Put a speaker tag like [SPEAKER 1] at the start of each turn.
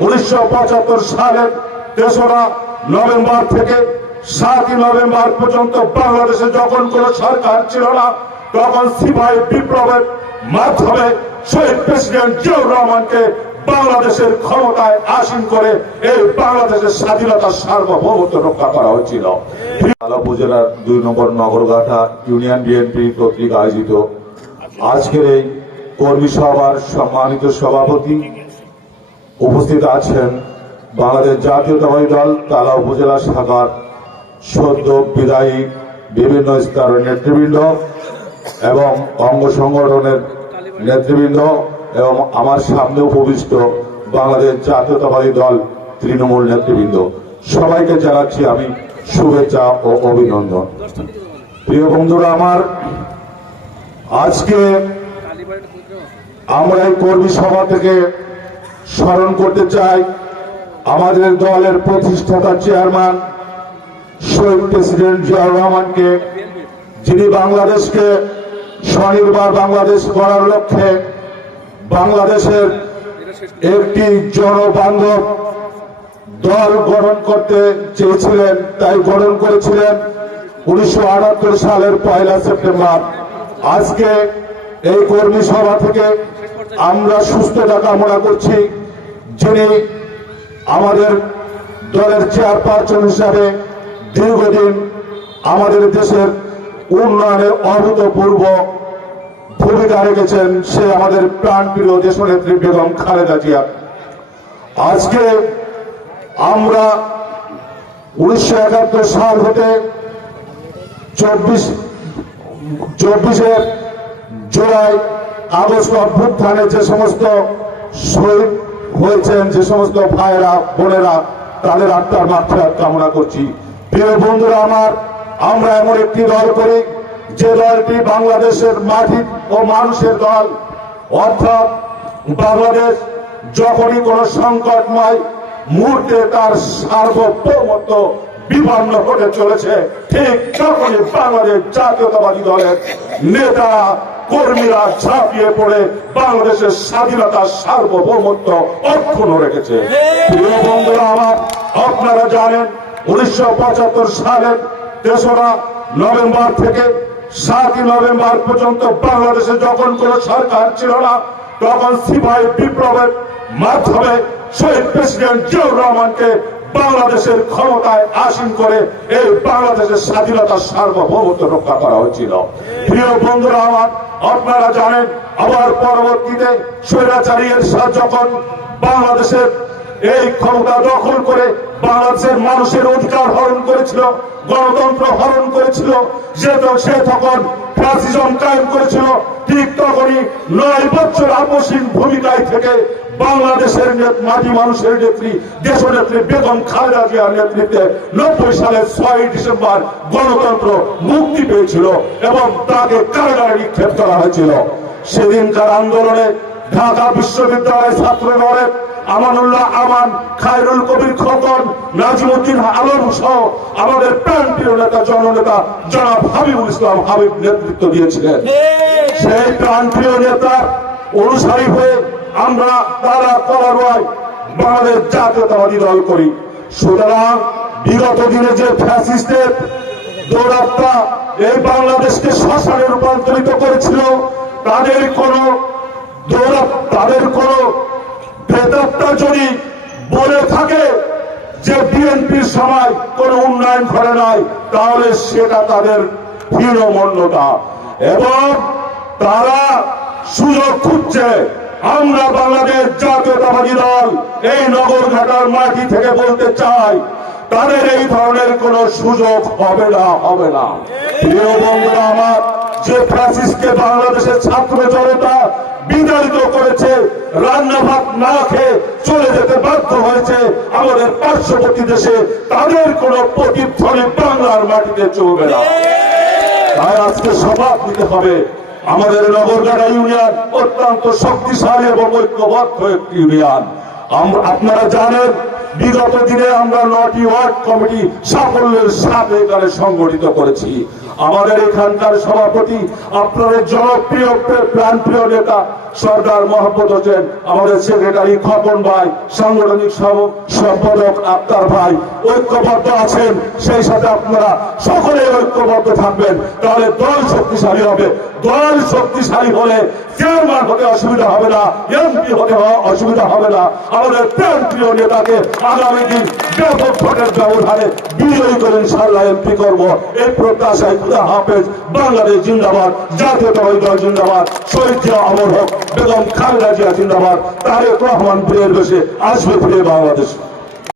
[SPEAKER 1] উনিশশো পঁচাত্তর সালের তেসরা নভেম্বর থেকে সাতই নভেম্বর পর্যন্ত বাংলাদেশে যখন কোন সরকার ছিল না, তখন সিপাহী বিপ্লবের মাধ্যমে শহীদ প্রেসিডেন্ট জিয়াউর রহমানকে বাংলাদেশের ক্ষমতায় আসীন করে এই বাংলাদেশের স্বাধীনতা সার্বভৌমত্ব রক্ষা করা হয়েছিল। উপজেলার দুই নম্বর নগরগাঠা ইউনিয়ন বিএনপি কর্তৃক আয়োজিত আজকের এই কর্মী সভার সম্মানিত সভাপতি উপস্থিত আছেন বাংলাদেশ জাতীয়তাবাদী দল, তালা উপজেলা শাখার সদ্য বিদায়ী বিভিন্ন স্তরের নেতৃবৃন্দ এবং অঙ্গ সংগঠনের নেতৃবৃন্দ এবং আমার সামনে উপবিষ্ট বাংলাদেশ জাতীয়তাবাদী দল তৃণমূল নেতৃবৃন্দ। সবাইকে জানাচ্ছি আমি শুভেচ্ছা ও অভিনন্দন। প্রিয় বন্ধুরা আমার, আজকে আমরা এই কর্মী সভা থেকে স্মরণ করতে চাই আমাদের দলের প্রতিষ্ঠাতা চেয়ারম্যান, শহীদ প্রেসিডেন্ট জিয়াউর রহমানকে, যিনি বাংলাদেশকে স্বনির্ভর বাংলাদেশ করার লক্ষ্যে বাংলাদেশের একটি জনবান্ধব দল গঠন করতে চেয়েছিলেন, তাই গঠন করেছিলেন উনিশশো আটাত্তর সালের পয়লা সেপ্টেম্বর। আজকে এই কর্মী সভা থেকে আমরা সুস্থতা কামনা করছি। যিনি আমাদের দলের চেয়ারপারসন হিসাবে দীর্ঘদিন আমাদের দেশের উন্নয়নে অভূতপূর্ব ভূমিকা রেখেছেন, সে আমাদের প্রাণ প্রাণপ্রিয় দেশনেত্রী বেগম খালেদা জিয়া। আজকে আমরা উনিশশো একাত্তর সাল হতে চব্বিশ চব্বিশের জুলাই আগস্ট অভ্যুত্থানে যে সমস্ত শহীদ হয়েছেন, যে সমস্ত ভাইয়েরা, বোনেরা, তাদের আত্মার মাত্রা কামনা করছি। প্রিয় বন্ধুরা আমার, আমরা এমন একটি দল করি, যে দলটি বাংলাদেশের মাটি ও মানুষের দল। অর্থাৎ বাংলাদেশ যখনই কোন সংকটময় মুহূর্তে তার সার্বভৌমত্ব বিপন্ন হতে চলেছে, ঠিক তখনই বাংলাদেশ জাতীয়তাবাদী দলের নেতা কর্মীরা ঝাঁপিয়ে পড়ে বাংলাদেশের স্বাধীনতার সার্বভৌমত্ব অক্ষুণ্ণ রেখেছে। প্রিয় বন্ধুরা আমার, আপনারা জানেন, উনিশশো সালের তেসরা নভেম্বর থেকে সাতই নভেম্বর পর্যন্ত বাংলাদেশে যখন কোন সরকার ছিল না, তখন সিপাহী বিপ্লবের মাধ্যমে শহীদ প্রেসিডেন্ট জিয়াউর রহমানকে বাংলাদেশের ক্ষমতায় আসীন করে এই বাংলাদেশের স্বাধীনতার সার্বভৌমত্ব রক্ষা করা হয়েছিল। প্রিয় বন্ধুরা আমার, আপনারা জানেন, আবার পরবর্তীতে স্বৈরাচারী এরশাদ যখন বাংলাদেশের এই ক্ষমতা দখল করে বাংলাদেশের মানুষের অধিকার হরণ করেছিল, গণতন্ত্র হরণ করেছিল তো- সে তখন করেছিল, ঠিক তখনই নয় বছর আপসীন ভূমিকায় থেকে বাংলাদেশের মাটি মানুষের নেত্রী দেশনেত্রী বেগম খালেদা জিয়ার নেতৃত্বে নব্বই সালের ছয় ডিসেম্বর গণতন্ত্র মুক্তি পেয়েছিল এবং তাকে কারাগারে নিক্ষেপ করা হয়েছিল। সেদিনকার আন্দোলনে ঢাকা বিশ্ববিদ্যালয়ের ছাত্র দলের আমানুল্লাহ আমান খায়রুল কবির খোকন নাজিমুদ্দিন আলম সহ আমাদের প্রাণপ্রিয় নেতা জননেতা জনাব হাবিবুল ইসলাম হাবিব নেতৃত্ব দিয়েছিলেন। সেই প্রাণপ্রিয় নেতা অনুসারী হয়ে আমরা তারা করার বাংলাদেশ জাতীয়তাবাদী দল করি। সুতরাং বিগত দিনে যে ফ্যাসিস্টের দৌড়াত্মা এই বাংলাদেশকে শ্মশানে রূপান্তরিত করেছিল, তাদের কোনো তাদের কোনো প্রেতাত্মা যদি বলে থাকে যে বিএনপির সময় কোনো উন্নয়ন করে নাই, তাহলে সেটা তাদের হীনমন্যতা। এবং তারা সুযোগ খুঁজছে আমরা বাংলাদেশ জাতীয়তাবাদী দল এই নগরঘাটার মাটি থেকে বলতে চাই, তাদের এই ধরনের কোন সুযোগ হবে না হবে না। প্রিয় বন্ধুরা আমার, যে ফ্যাসিস্টকে বাংলাদেশের ছাত্র জনতা বিতাড়িত করেছে রান্না ভাত না খেয়ে চলে যেতে বাধ্য হয়েছে আমাদের পার্শ্ববর্তী দেশে, তাদের কোন প্রতিধ্বনি বাংলার মাটিতে চলবে না। তাই আজকে সভা দিতে হবে। আমাদের নগরগাড়া ইউনিয়ন অত্যন্ত শক্তিশালী এবং ঐক্যবদ্ধ একটি ইউনিয়ন। আপনারা জানেন, বিগত দিনে আমরা নটি ওয়ার্ড কমিটি সাফল্যের সাথে এখানে সংগঠিত করেছি। আমাদের এখানকার সভাপতি, আপনাদের জনপ্রিয় প্রাণপ্রিয় নেতা সরকার মহব্বত হোসেন, আমাদের সেক্রেটারি খপন ভাই, সাংগঠনিক সম্পাদক আক্তার ভাই, ঐক্যবদ্ধ আছেন, সেই সাথে আপনারা সকলে ঐক্যবদ্ধ থাকবেন। তাহলে দল শক্তিশালী হবে। দল শক্তিশালী হলে চেয়ারম্যান হতে অসুবিধা হবে না, এমপি হতে অসুবিধা হবে না। আমাদের প্রিয় নেতাকে আগামী দিন ব্যাপক ভোটের বিজয়ী করেন প্রত্যাশায় হাফেজ, বাংলাদেশ জিন্দাবাদ জিন্দাবাদ বেগম জিন্দাবাদ, তারেক রহমান ফিরে বেশে আসবে ফিরে বাংলাদেশ।